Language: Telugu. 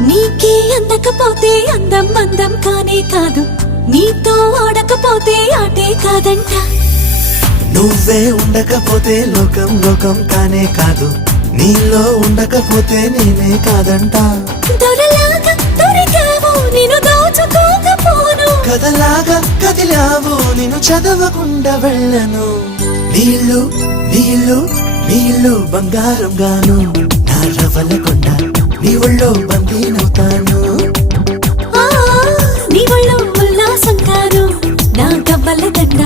నీకే అందకపోతే అందం అందం కానే కాదు. నీతో ఆడకపోతే ఆటే కాదంట. నువ్వే ఉండకపోతే లోకం లోకం కానే కాదు. నీలో ఉండకపోతే నేనే కాదంట. దొరలాగా దొరికావు నేను దోచుకోకపోను. కథలాగా కదిలావు నేను చదవకుండా వెళ్ళను. నీళ్ళు నీళ్ళు నీళ్ళు బంగారం గాను నా రవల నేనవుతాను నీ వల్ల ఉల్లాసంగాను నా గవ్వల దండ